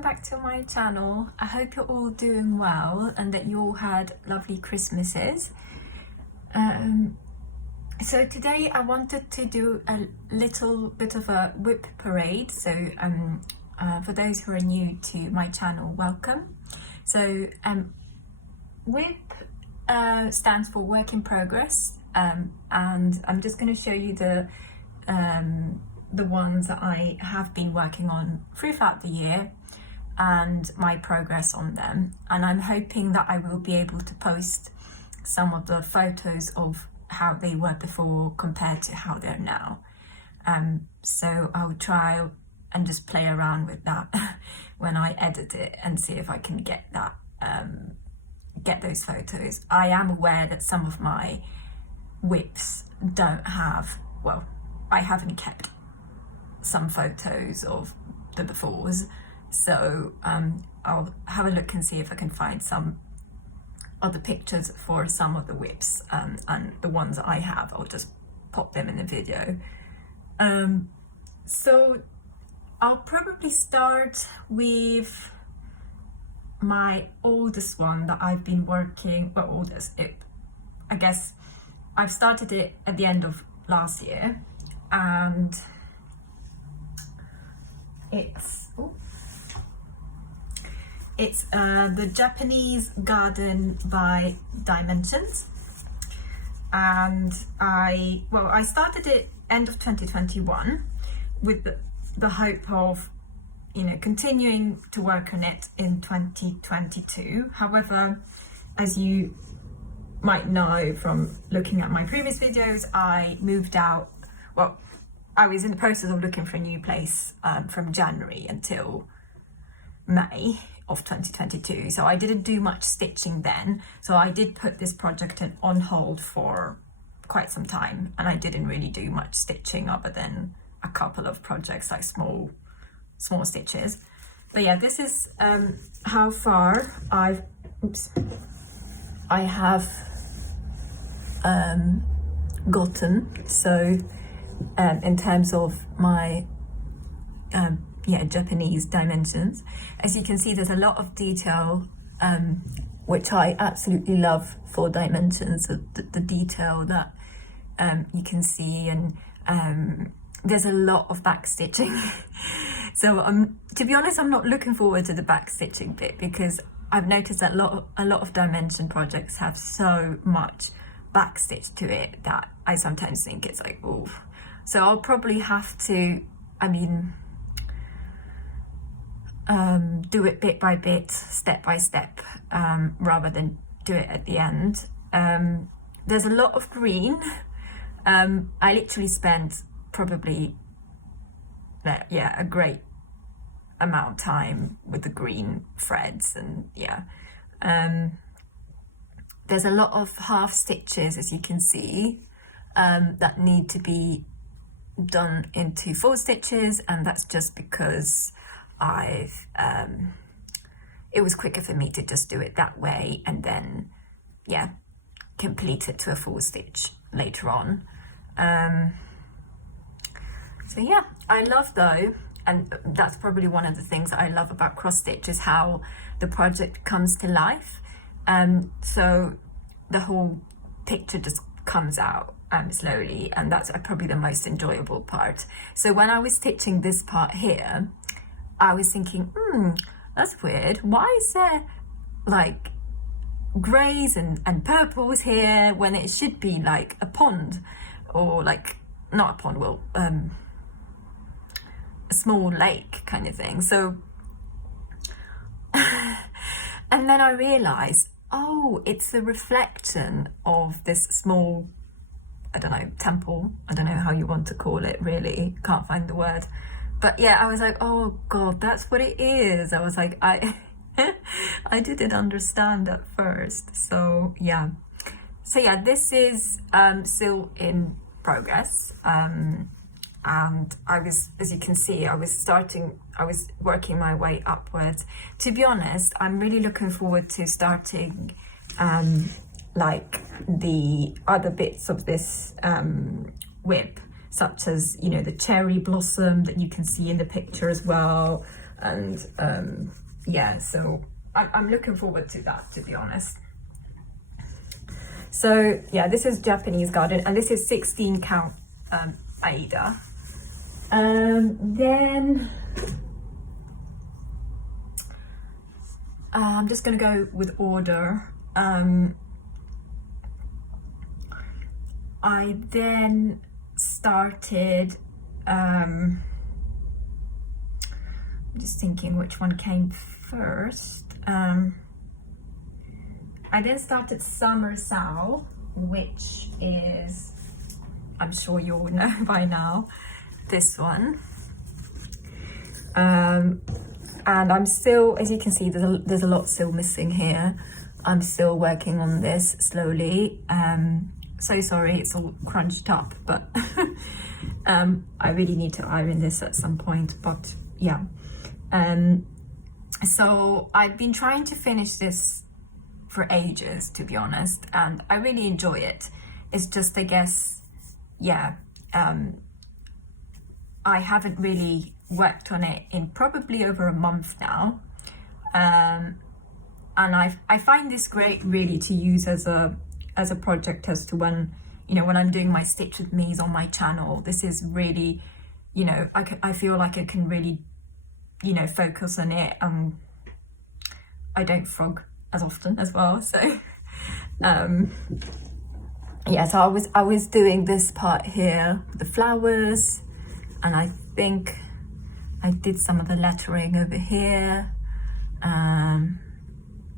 welcome back to my channel. I hope you're all doing well and that you all had lovely Christmases. So today I wanted to do a little bit of a WIP parade. So for those who are new to my channel, welcome. So WIP stands for work in progress, and I'm just going to show you the ones that I have been working on throughout the year and my progress on them. And I'm hoping that I will be able to post some of the photos of how they were before compared to how they're now. So I'll try and just play around with that when I edit it and see if I can get that, get those photos. I am aware that some of my WIPs don't have, well, I haven't kept some photos of the befores, so I'll have a look and see if I can find some other pictures for some of the WIPs, and the ones that I have, I'll just pop them in the video. So I'll probably start with my oldest one that I've been working, well, oldest, I guess I've started it at the end of last year, and it's the Japanese garden by Dimensions. And I started it end of 2021 with the hope of, you know, continuing to work on it in 2022. However, as you might know from looking at my previous videos, I moved out. Well, I was in the process of looking for a new place from January until May of 2022. So I didn't do much stitching then. So I did put this project on hold for quite some time, and I didn't really do much stitching other than a couple of projects, like small stitches. But yeah, this is how far I have gotten. So in terms of my Japanese dimensions, as you can see, there's a lot of detail, which I absolutely love for dimensions, the detail that you can see, and there's a lot of back stitching. So to be honest, I'm not looking forward to the back stitching bit, because I've noticed that a lot of dimension projects have so much back stitch to it that I sometimes think it's like, oh. So I'll probably have to, do it bit by bit, step by step, rather than do it at the end. There's a lot of green. I literally spent probably, a great amount of time with the green threads, and there's a lot of half stitches, as you can see, that need to be done into full stitches, and that's just because it was quicker for me to just do it that way and then complete it to a full stitch later on. So yeah, I love though, and that's probably one of the things that I love about cross stitch, is how the project comes to life. So the whole picture just comes out slowly, and that's probably the most enjoyable part. So when I was stitching this part here, I was thinking, that's weird. Why is there like greys and purples here when it should be like a pond, or like not a pond, well, a small lake kind of thing. So and then I realized, oh, it's a reflection of this small, I don't know, temple. I don't know how you want to call it, really. Can't find the word. But yeah, I was like, oh God, that's what it is. I was like, I didn't understand at first. So yeah. So yeah, this is still in progress. And I was, as you can see, I was working my way upwards. To be honest, I'm really looking forward to starting like the other bits of this WIP, such as, you know, the cherry blossom that you can see in the picture as well, And yeah, so I'm looking forward to that, to be honest. So yeah, this is Japanese garden, and this is 16 count Aida. Then I'm just gonna go with order. I then started, I'm just thinking which one came first. I then started Summer Sow, which is, I'm sure you all know by now, this one. And I'm still, as you can see, there's a lot still missing here. I'm still working on this slowly. So sorry, it's all crunched up, but I really need to iron this at some point, but yeah. So I've been trying to finish this for ages, to be honest, and I really enjoy it. It's just, I guess, yeah, I haven't really worked on it in probably over a month now. And I find this great really to use as a project, as to when, you know, when I'm doing my Stitch with Me's on my channel. This is really, you know, I feel like I can really, you know, focus on it. I don't frog as often as well, so yeah, so I was doing this part here, the flowers, and I think I did some of the lettering over here.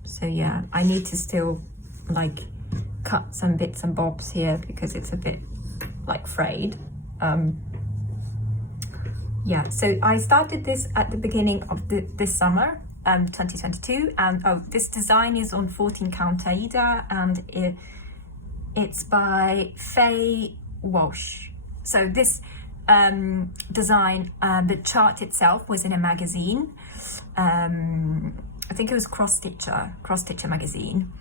So yeah, I need to still like cut some bits and bobs here because it's a bit like frayed. Yeah, so I started this at the beginning of this summer, 2022, and this design is on 14 count Aida, and it's by Faye Walsh. So this design, the chart itself was in a magazine. I think it was Cross Stitcher magazine.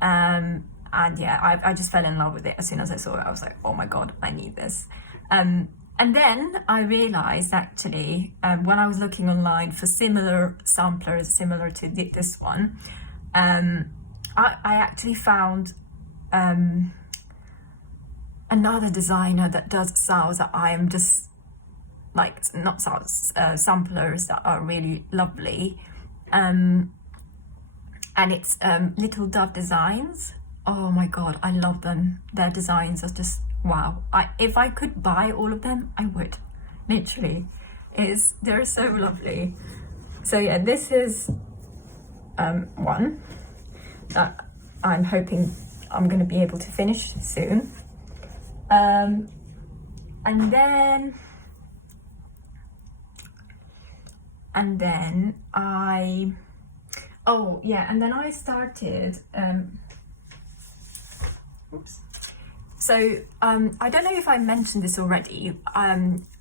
And yeah, I just fell in love with it as soon as I saw it. I was like, oh my god, I need this. And then I realized, actually, when I was looking online for similar samplers similar to this one, I actually found another designer that does sows that I am just like, not sows, samplers that are really lovely. And it's Little Dove Designs. Oh my god, I love them. Their designs are just wow. If I could buy all of them, I would. Literally, they're so lovely. So yeah, this is one that I'm hoping I'm going to be able to finish soon. And then I started oops. So I don't know if I mentioned this already.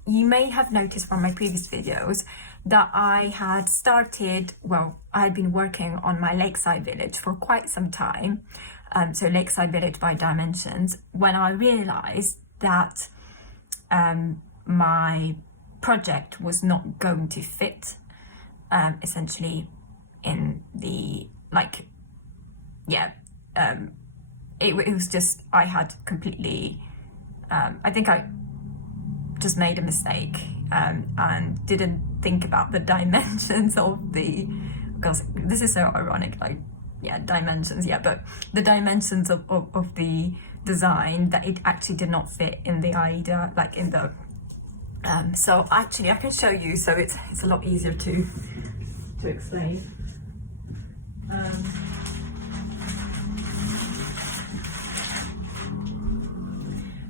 You may have noticed from my previous videos that I had started, well, I had been working on my Lakeside Village for quite some time. So Lakeside Village by Dimensions, when I realized that my project was not going to fit essentially in the, like, yeah, it was just, I had completely, I think I just made a mistake and didn't think about the dimensions of the, because this is so ironic, like, yeah, dimensions, yeah, but the dimensions of the design, that it actually did not fit in the Aida, like in the, so actually I can show you, so it's a lot easier to explain.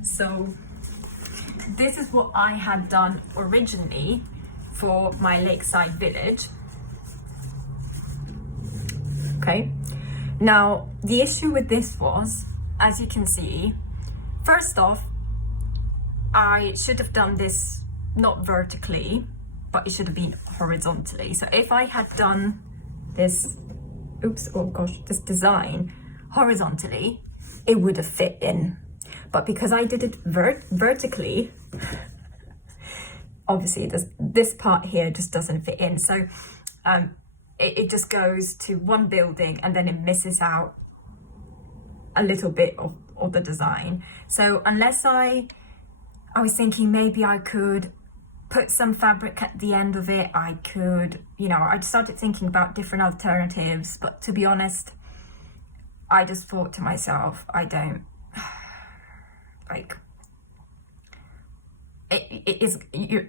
So this is what I had done originally for my Lakeside Village. Okay, now the issue with this was, as you can see, first off, I should have done this not vertically, but it should have been horizontally. So if I had done this, this design horizontally, it would have fit in. But because I did it vertically, obviously this part here just doesn't fit in. So it just goes to one building and then it misses out a little bit of the design. So unless I was thinking maybe I could put some fabric at the end of it, I could, you know, I started thinking about different alternatives, but to be honest, I just thought to myself, I don't, like, it is,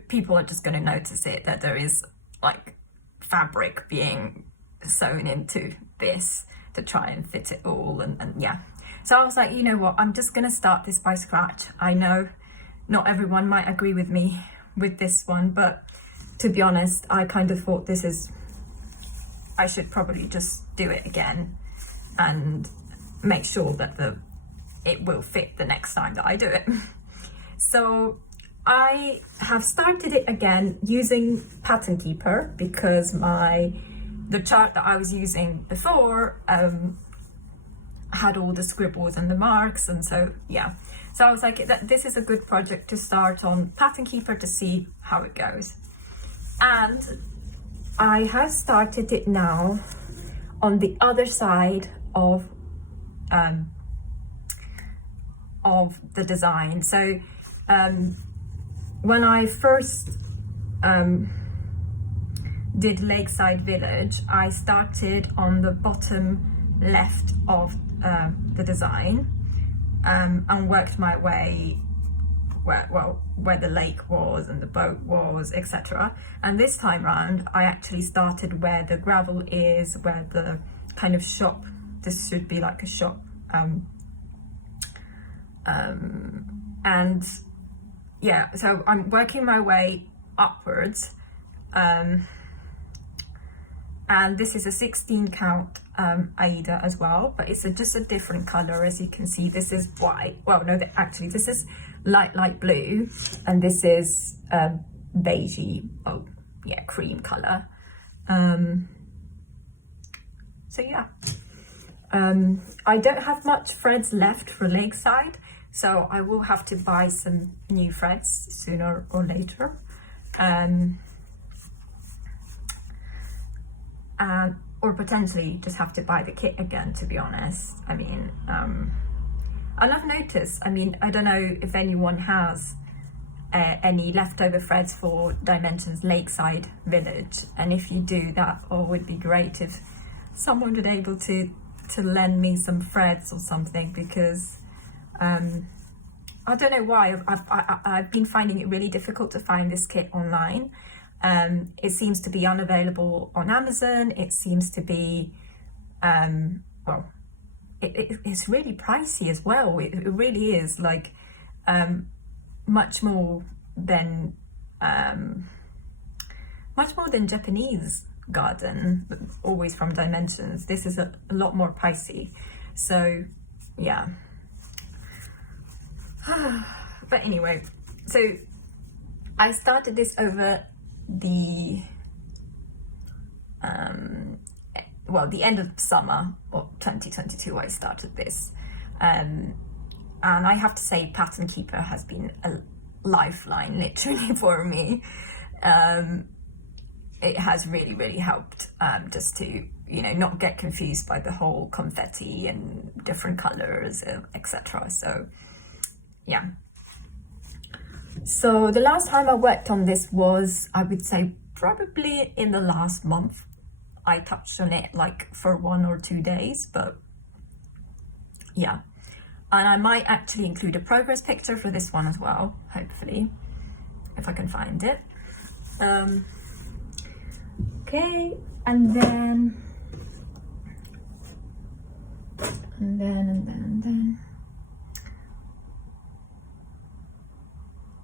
people are just going to notice it, that there is like fabric being sewn into this to try and fit it all, and yeah. So I was like, you know what, I'm just going to start this by scratch. I know not everyone might agree with me with this one, but to be honest, I kind of thought I should probably just do it again and make sure that it will fit the next time that I do it. So I have started it again using Pattern Keeper, because the chart that I was using before had all the scribbles and the marks, and so yeah. So I was like, this is a good project to start on Pattern Keeper to see how it goes. And I have started it now on the other side of the design. So when I first did Lakeside Village, I started on the bottom left of the design and worked my way where the lake was and the boat was, etc. And this time around, I actually started where the gravel is, where the kind of shop, this should be like a shop, and yeah, so I'm working my way upwards, and this is a 16 count Aida as well, but it's just a different color. As you can see, this is white, well no, actually this is light blue, and this is beigey, oh yeah, cream color. So yeah, I don't have much threads left for Lakeside, so I will have to buy some new threads sooner or later, or potentially just have to buy the kit again, to be honest. I mean, and I've noticed, I mean, I don't know if anyone has any leftover threads for Dimensions Lakeside Village, and if you do, that would be great if someone would be able to lend me some threads or something, because I don't know why, I've been finding it really difficult to find this kit online. It seems to be unavailable on Amazon. It seems to be, well, it's really pricey as well. It really is, like, much more than Japanese garden, always from Dimensions. This is a lot more pricey, so yeah. But anyway, so I started this over the the end of summer of 2022. I started this, and I have to say Pattern Keeper has been a lifeline literally for me. It has really helped, just to, you know, not get confused by the whole confetti and different colors, etc. So yeah. So the last time I worked on this was, I would say, probably in the last month. I touched on it like for 1 or 2 days, but yeah. And I might actually include a progress picture for this one as well, hopefully, if I can find it. Okay, and then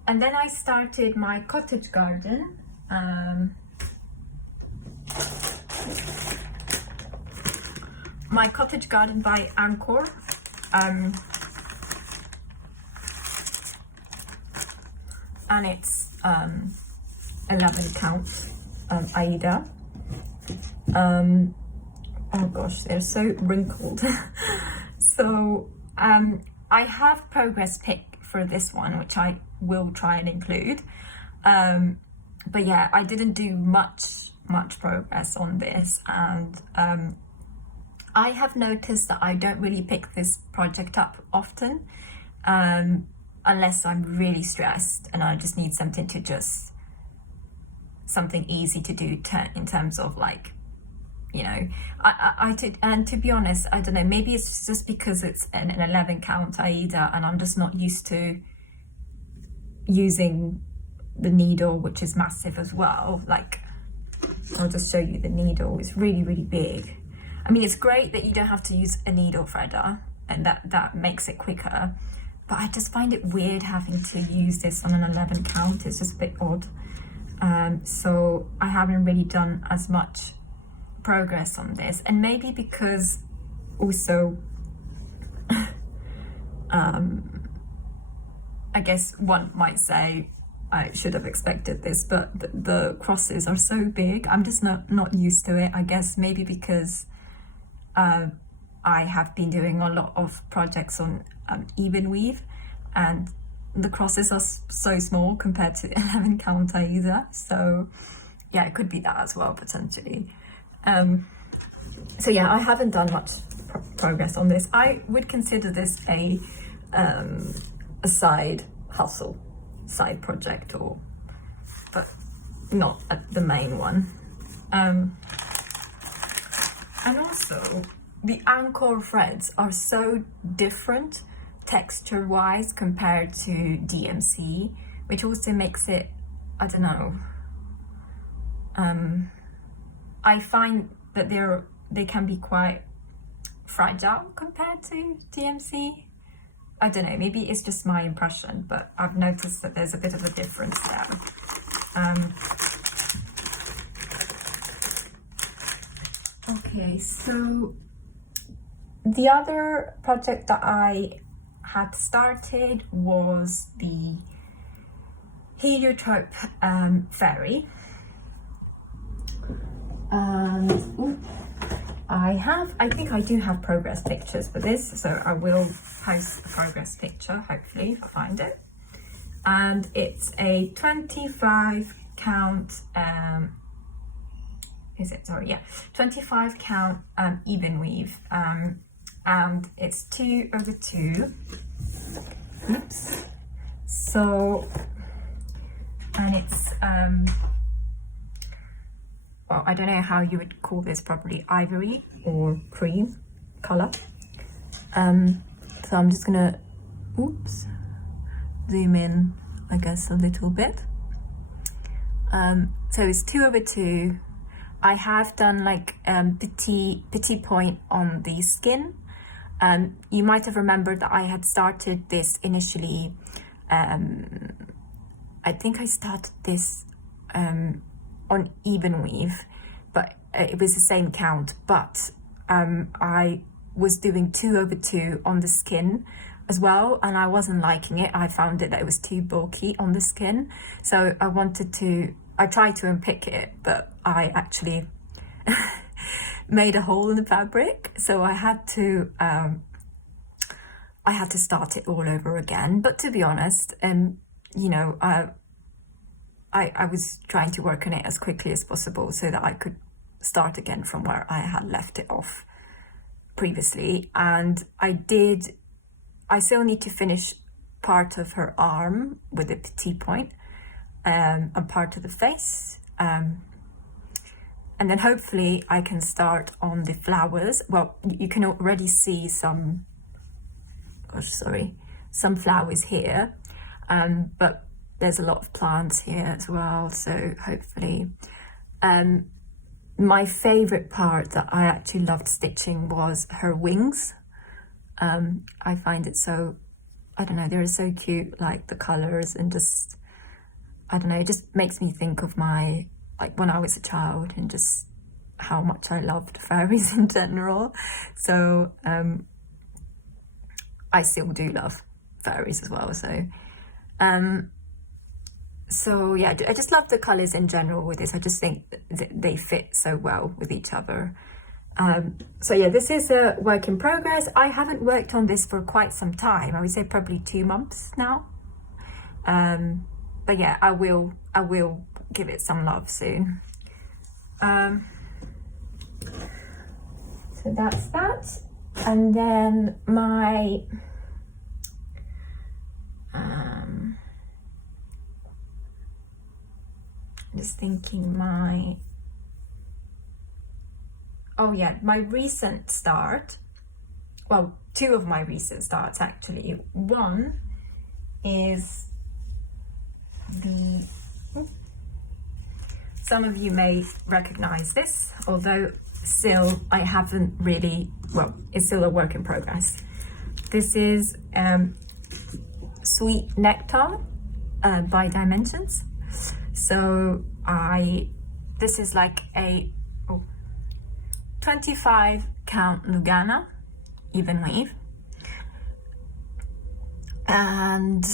I started my cottage garden. My cottage garden by Anchor. And it's 11 count Aida. Oh gosh, they're so wrinkled. So I have progress pic for this one, which I will try and include. But yeah, I didn't do much much progress on this, and I have noticed that I don't really pick this project up often, unless I'm really stressed and I just need something easy to do in terms of like, you know, and to be honest, I don't know, maybe it's just because it's an 11 count Aida and I'm just not used to using the needle, which is massive as well. Like, I'll just show you the needle. It's really, really big. I mean, it's great that you don't have to use a needle threader, and that makes it quicker, but I just find it weird having to use this on an 11 count. It's just a bit odd. So I haven't really done as much progress on this, and maybe because also I guess one might say I should have expected this, but the crosses are so big. I'm just not used to it. I guess maybe because I have been doing a lot of projects on even weave, and the crosses are so small compared to 11 count Aida. So yeah, it could be that as well, potentially. So yeah, I haven't done much progress on this. I would consider this a side hustle, side project, but not the main one. And also the anchor threads are so different texture wise compared to DMC, which also makes it, I don't know, I find that they can be quite fragile compared to DMC. I don't know, maybe it's just my impression, but I've noticed that there's a bit of a difference there. Okay, so the other project that I had started was the heliotrope fairy. I think I do have progress pictures for this, so I will post a progress picture, hopefully, if I find it. And it's a 25 count, 25 count even weave, and it's 2/2. Oops. So, and it's well, I don't know how you would call this, probably ivory or cream color. So I'm just gonna, zoom in, I guess, a little bit. So it's 2/2. I have done like petit point on the skin. You might have remembered that I had started this initially. I think I started this on even weave, but it was the same count, but I was doing 2/2 on the skin as well, and I wasn't liking it. I found that it was too bulky on the skin, so I tried to unpick it, but I actually made a hole in the fabric, so I had to start it all over again. But to be honest, you know, I was trying to work on it as quickly as possible so that I could start again from where I had left it off previously. And I still need to finish part of her arm with a petit point, and part of the face. And then hopefully I can start on the flowers. Well, you can already see some flowers here, but there's a lot of plants here as well, so hopefully. My favorite part that I actually loved stitching was her wings. I find it so, I don't know, they're so cute, like the colors, and just, I don't know, it just makes me think of like when I was a child, and just how much I loved fairies in general. So I still do love fairies as well, so yeah, I just love the colors in general with this. I just think they fit so well with each other. So yeah, this is a work in progress. I haven't worked on this for quite some time. I would say probably 2 months now. But yeah, I will give it some love soon. So that's that. And then my just thinking my my recent start, well, two of my recent starts actually. One is some of you may recognize this, although still I haven't really, well, it's still a work in progress. This is Sweet Nectar by Dimensions. So this is like a 25 count Lugana, even weave. And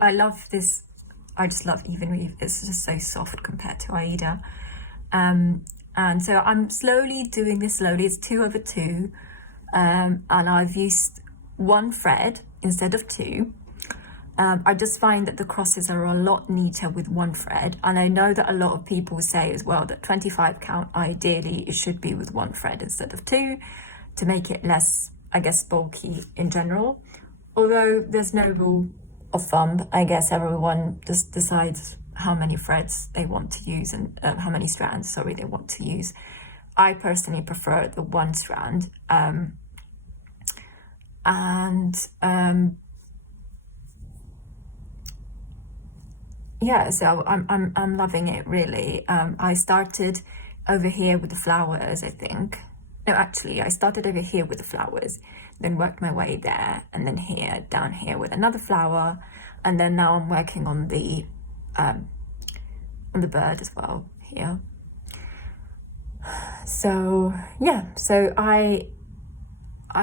I love this. I just love even weave. It's just so soft compared to Aida. And so I'm slowly doing this slowly. It's 2/2, and I've used one thread instead of two. I just find that the crosses are a lot neater with one thread, and I know that a lot of people say as well that 25 count ideally it should be with one thread instead of two to make it less, I guess, bulky in general. Although there's no rule of thumb, I guess everyone just decides how many threads they want to use and how many strands, sorry, they want to use. I personally prefer the one strand, yeah, so I'm loving it really. I started over here with the flowers, I think. No, actually, I started over here with the flowers, then worked my way there, and then here, down here with another flower, and then now I'm working on the bird as well here. So yeah, so I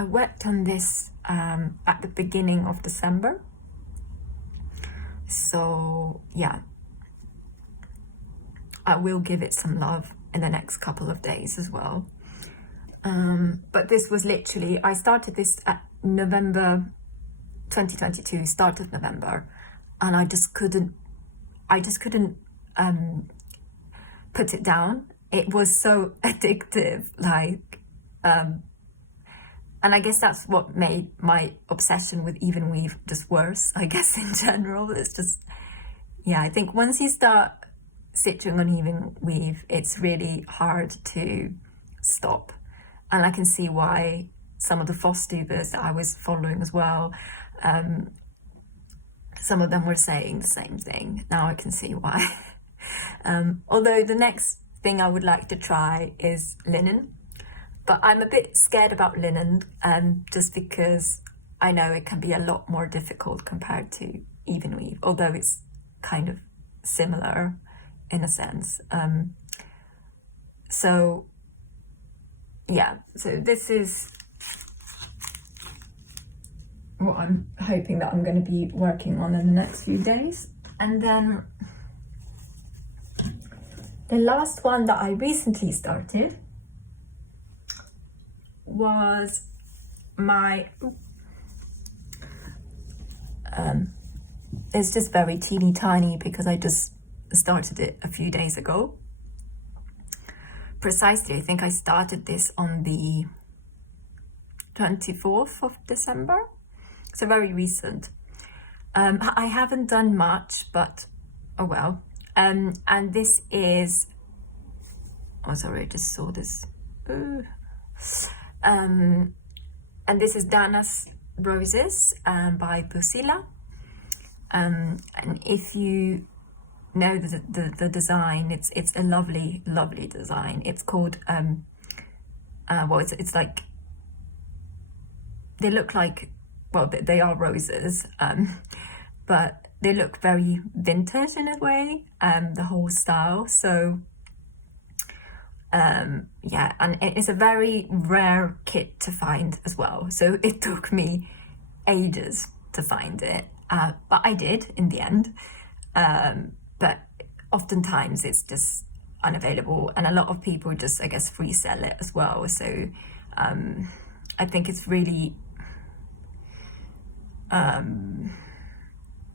worked on this at the beginning of December. So yeah, I will give it some love in the next couple of days as well. But this was literally, I started this at November 2022, start of November, and I just couldn't put it down. It was so addictive, like, and I guess that's what made my obsession with even weave just worse, I guess, in general. It's just, yeah, I think once you start stitching on even weave, it's really hard to stop. And I can see why some of the Fostubers that I was following as well, some of them were saying the same thing. Now I can see why. Although the next thing I would like to try is linen. But I'm a bit scared about linen, just because I know it can be a lot more difficult compared to even weave, although it's kind of similar in a sense. So yeah, so this is what I'm hoping that I'm going to be working on in the next few days. And then the last one that I recently started was my it's just very teeny tiny because I just started it a few days ago. Precisely, I think I started this on the 24th of December, so very recent. I haven't done much, but oh well. And this is, oh sorry, I just saw this. And this is Dana's Roses by Busila. And if you know the design, it's a lovely design. It's called well, it's like, they look like, well, they are roses, but they look very vintage in a way, the whole style. So yeah, and it's a very rare kit to find as well, so it took me ages to find it, but I did in the end. But oftentimes it's just unavailable, and a lot of people just, I guess, free sell it as well. So I think it's really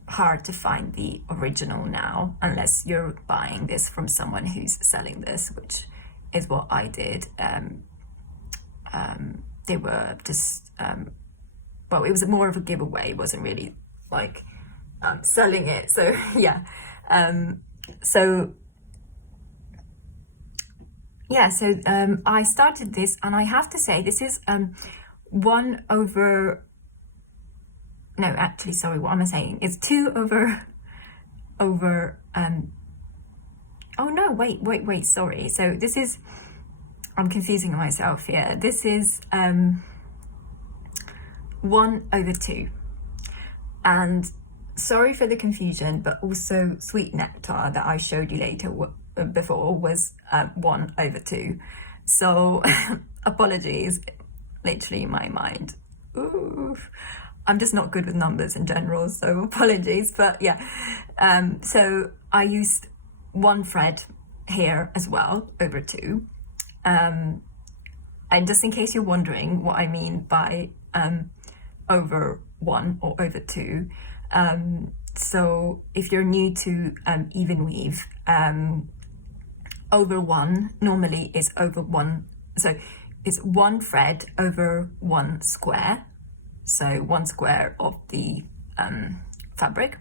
hard to find the original now, unless you're buying this from someone who's selling this, which is what I did. They were just, well, it was more of a giveaway. It wasn't really like selling it. So yeah. So I started this, and I have to say this is 1 over, no, actually, sorry, what am I saying? It's 2 over, oh no, wait, sorry. So this is, I'm confusing myself here. This is 1 over 2. And sorry for the confusion, but also Sweet Nectar that I showed you before was 1 over 2. So apologies, literally in my mind. Ooh, I'm just not good with numbers in general, so apologies. But yeah, so I used 1 thread here as well, over 2. And just in case you're wondering what I mean by over 1 or over 2, so if you're new to even weave, over 1 normally is over 1, so it's 1 thread over 1 square, so 1 square of the fabric,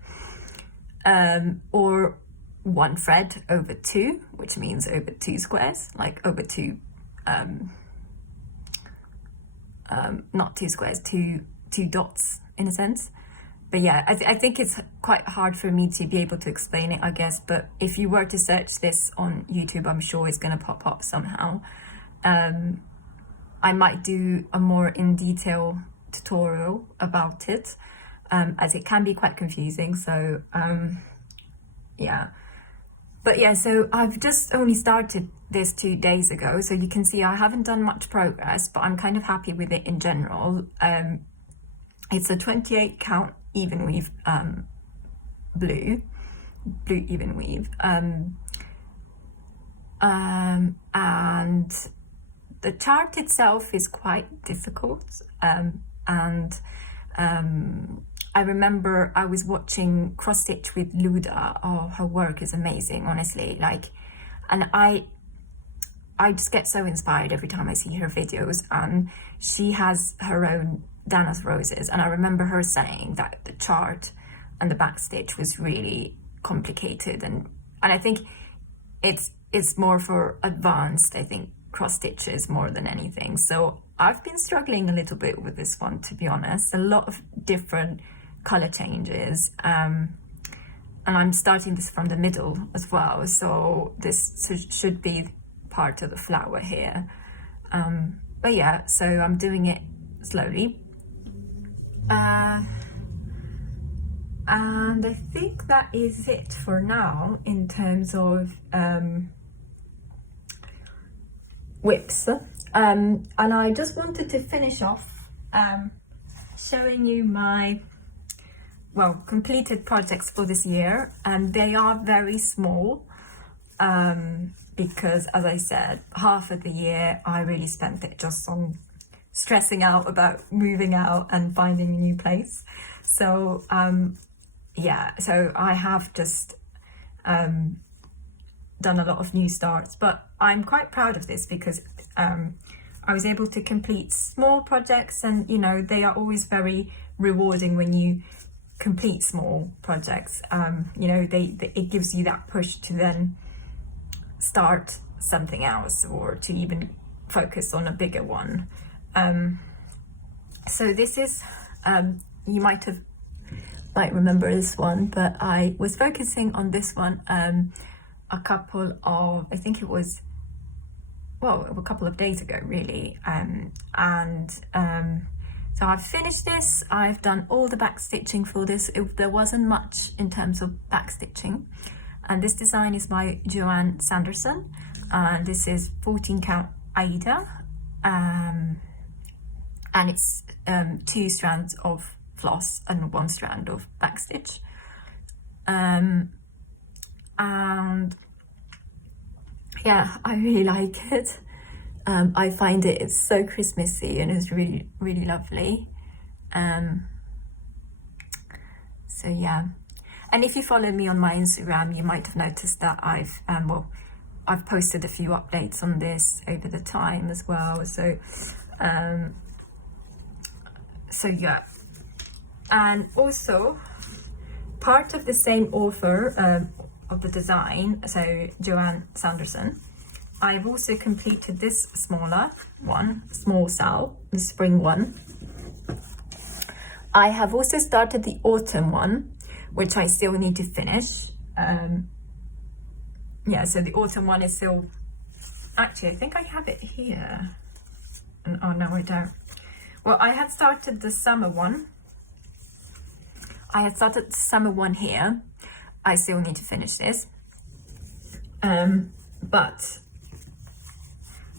or 1 thread over 2, which means over 2 squares, like over 2, not 2 squares, 2 dots in a sense. But yeah, I think it's quite hard for me to be able to explain it, I guess. But if you were to search this on YouTube, I'm sure it's going to pop up somehow. I might do a more in detail tutorial about it, as it can be quite confusing. So yeah. But yeah, so I've just only started this 2 days ago. So you can see I haven't done much progress, but I'm kind of happy with it in general. It's a 28 count even weave, blue even weave, and the chart itself is quite difficult, and I remember I was watching cross stitch with Luda. Oh, her work is amazing, honestly. Like, and I just get so inspired every time I see her videos, and she has her own Dana's Roses, and I remember her saying that the chart and the back stitch was really complicated, and I think it's more for advanced, I think, cross stitches more than anything. So I've been struggling a little bit with this one, to be honest. A lot of different color changes, and I'm starting this from the middle as well, so this should be part of the flower here. But yeah, so I'm doing it slowly. And I think that is it for now in terms of WIPs. And I just wanted to finish off showing you my, well, completed projects for this year. And they are very small, because, as I said, half of the year I really spent it just on stressing out about moving out and finding a new place. So yeah, so I have just done a lot of new starts, but I'm quite proud of this because I was able to complete small projects, and you know, they are always very rewarding when you complete small projects. You know, it gives you that push to then start something else, or to even focus on a bigger one. So this is, you might remember this one, but I was focusing on this one a couple of, I think it was, well, a couple of days ago really, so I've finished this. I've done all the back stitching for this. There wasn't much in terms of back stitching, and this design is by Joanne Sanderson, and this is 14 count Aida, and it's 2 strands of floss and 1 strand of backstitch, and yeah, I really like it. I find it's so Christmassy, and it's really lovely. So yeah, And if you follow me on my Instagram, you might have noticed that I've posted a few updates on this over the time as well. So yeah. And also, part of the same author of the design, so Joanne Sanderson, I've also completed this smaller one, small cell, the spring one. I have also started the autumn one, which I still need to finish. Yeah, so the autumn one is still, actually I think I have it here. And, oh no, I don't. Well, I had started the summer one. I had started the summer one here. I still need to finish this. But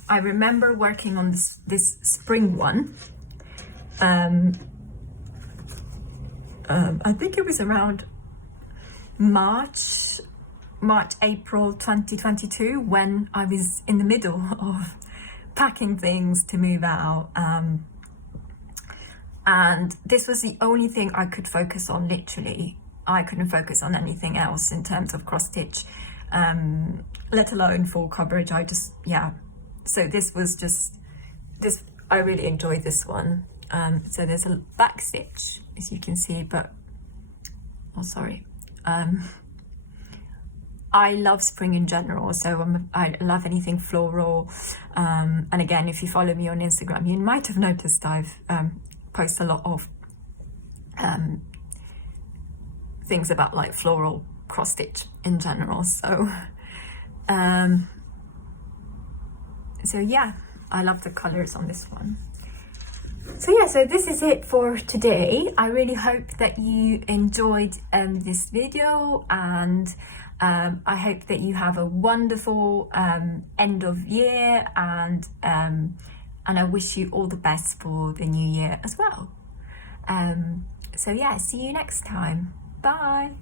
I remember working on this spring one. I think it was around March, April 2022, when I was in the middle of packing things to move out. And this was the only thing I could focus on, literally. I couldn't focus on anything else in terms of cross stitch, let alone full coverage. Yeah. So this was just, I really enjoyed this one. So there's a back stitch, as you can see, but, oh, sorry. I love spring in general, so I love anything floral. And again, if you follow me on Instagram, you might have noticed I've posted a lot of things about like floral cross stitch in general. So yeah, I love the colors on this one. So yeah, so this is it for today. I really hope that you enjoyed this video, and I hope that you have a wonderful end of year, and I wish you all the best for the new year as well. So yeah, see you next time. Bye.